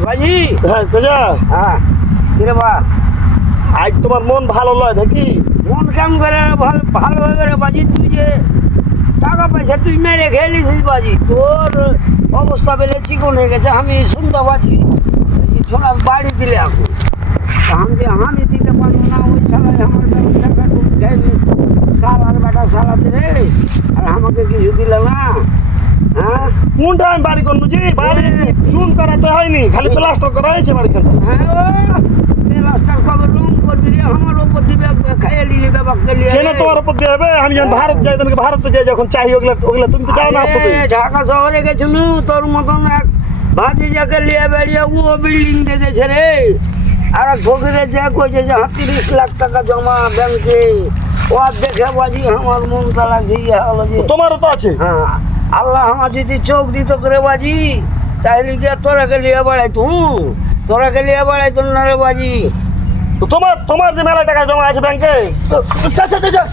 বাজি হ্যাঁ কাজা হ্যাঁ। কিরে বা আজ তোমার মন ভালো লয় নাকি? মন কাম করে ভালো ভালো হবে রে বাজি তুই যে টাকা পয়সা তুই মেরে খেলিছিস বাজি তোর অবস্থা বেলে চিকন হয়ে গেছে আমি শুনতে পাচ্ছি ছোড়া বাড়ি দিলে এখন আমি যে আমি দিতে পারব না ওই সালাই আমার টাকা সাল বেটা সালাতে রে আর আমাকে কিছু দিলে না। কোনটা আমি বাড়ি করব জি বাড়ি চুন করাতে হয়নি খালি প্লাস্টার করা হয়েছে বাড়ি রাস্তার কবে রুম করবি রে আমার ওপর দিবে খাইয়ে নিলি বাবা গেলিয়ে কেন তোমার উপর দিয়ে হবে? আমি যখন ভারত যাই তখন ভারতে যাই যখন চাই ওগুলা ওগুলা তুমি তো যাও না আসো ঢাকা শহরে গেছিল তোর মতন এক ভাতি যাকে লিয়ে বেরিয়ে ও বিল্ডিং দিয়ে দিয়েছে রে। আর ফকিরের যে কইছে যে হ্যাঁ, তিরিশ লাখ টাকা জমা ব্যাংকে। ও দেখে বাজি আমার মনটা লাগছে ইয়ে হলো যে তোমারও তো আছে। হ্যাঁ। আল্লাহ আমার যদি চোখ দিত করে বাজি তাইলে কি আর তোরাকে লিয়ে বেড়াইতো তোরাকে লিয়ে বেড়াইতো না রে বাজি। তোমার তোমার যে মেলা টাকা জমা আছে ব্যাংকে?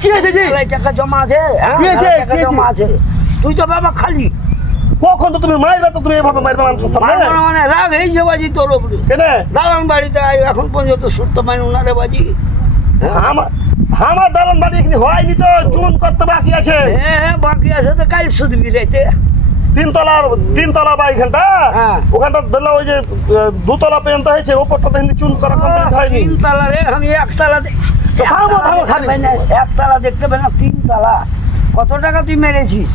কি হয়েছে জি? টাকা জমা আছে হ্যাঁ? টাকা জমা আছে। তুই তো বাবা খালি। কখন তো তুমি মারবে তো তুমি এভাবে মারবে মানুষের মানে রাগ হয়েছে বাজি তোর উপরে। কেন? দালান বাড়িতে এখন পর্যন্ত সুস্থ পাই না রে বাজি। আমার আমার দালান বাড়ি এখানে হয়নি তো চুন করতে বাকি আছে। হ্যাঁ হ্যাঁ বাকি আছে তো কাল শুধবি রাইতে। তিনতলার তিনতলা বাড়িখানটা হ্যাঁ। ওখানটা ধরলে ওই যে দুতলা পর্যন্ত হয়েছে ওপরটা তো চুন করা কমপ্লিট হয়নি। তিন তালা রে আমি একতলা দে- তো থামো, থামো, একতলা দেখতে পাই না, একতলা দেখতে পাই না তিন তালা কত টাকা তুই মেরেছিস?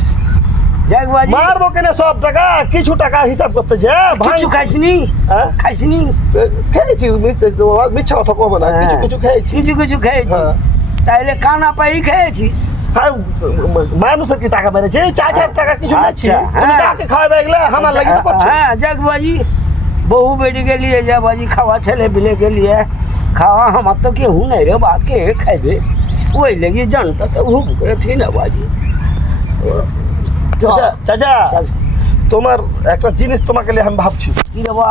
মারবো কেন সব টাকা? কিছু টাকা হিসাব করতেছে কিছু খাইসনি? হ্যাঁ? খাইসনি? খেয়েছি মিথ্যা কথা কব না কিছু কিছু খেয়েছি। কিছু কিছু খেয়েছিস? হ্যাঁ। তাইলে কানা পাই খেয়েছিস? আর মানুষের কি টাকা মেরেছে? চার হাজার টাকা কিছু আচ্ছা, হ্যাঁ। কাকে খাওয়াবে এগুলা? আমার লাগি তো করছ। হ্যাঁ যাক বাজি। বহু বেটিকে লিয়ে যা বাজি খাওয়া ছেলে বিলেকে লিয়ে খাওয়া আমার তো কেউ নাই রে বা কে খাইবে? ওই লেগে জানটা তো হুক করে থি না বাজি। চাচা চাচা, তোমার একটা জিনিস তোমাকে আমি ভাবছি। কি রে বা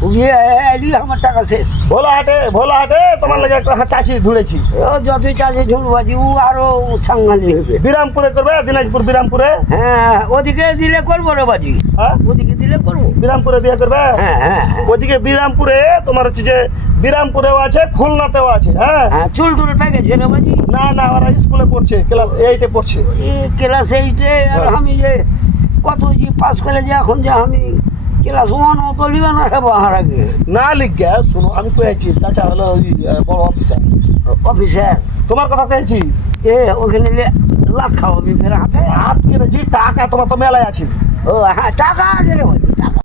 আমার টাকা শেষ। ভোলা হাটে ভোলা হাটে তোমার লাগে একটা চাচি ধুড়েছি ও যতই চাষে ঝুল বাজি ও আরও সাংঘালি হবে। বিরামপুরে করবে দিনাজপুর বিরামপুরে? হ্যাঁ ওদিকে দিলে করব রে বাজি। হ্যাঁ? ওদিকে দিলে করব। বিরামপুরে বিয়ে করবে? হ্যাঁ হ্যাঁ হ্যাঁ। ওদিকে বিরামপুরে তোমার হচ্ছে যে বিরামপুরেও আছে খুলনাতেও আছে হ্যাঁ? হ্যাঁ চুল টুল পেকেছে রে বাজি। না না ওরা স্কুলে পড়ছে ক্লাস এইটে পড়ছে। ক্লাস এইটে আর হ্যাঁ। আমি যে কত যে পাস করে যে এখন যে আমি ক্লাস ওয়ান তো লিবে না রে বাহার আগে। না লিখা শুনো আমি কয়েছি চাচা হলো ওই বড় অফিসার অফিসার। তোমার কথা কয়েছি? এ ওখানে লাখ খাওয়াবি ফের হাতে। হাত কিনেছি টাকা তোমার তো মেলায় আছে। ও হ্যাঁ টাকা আছে রে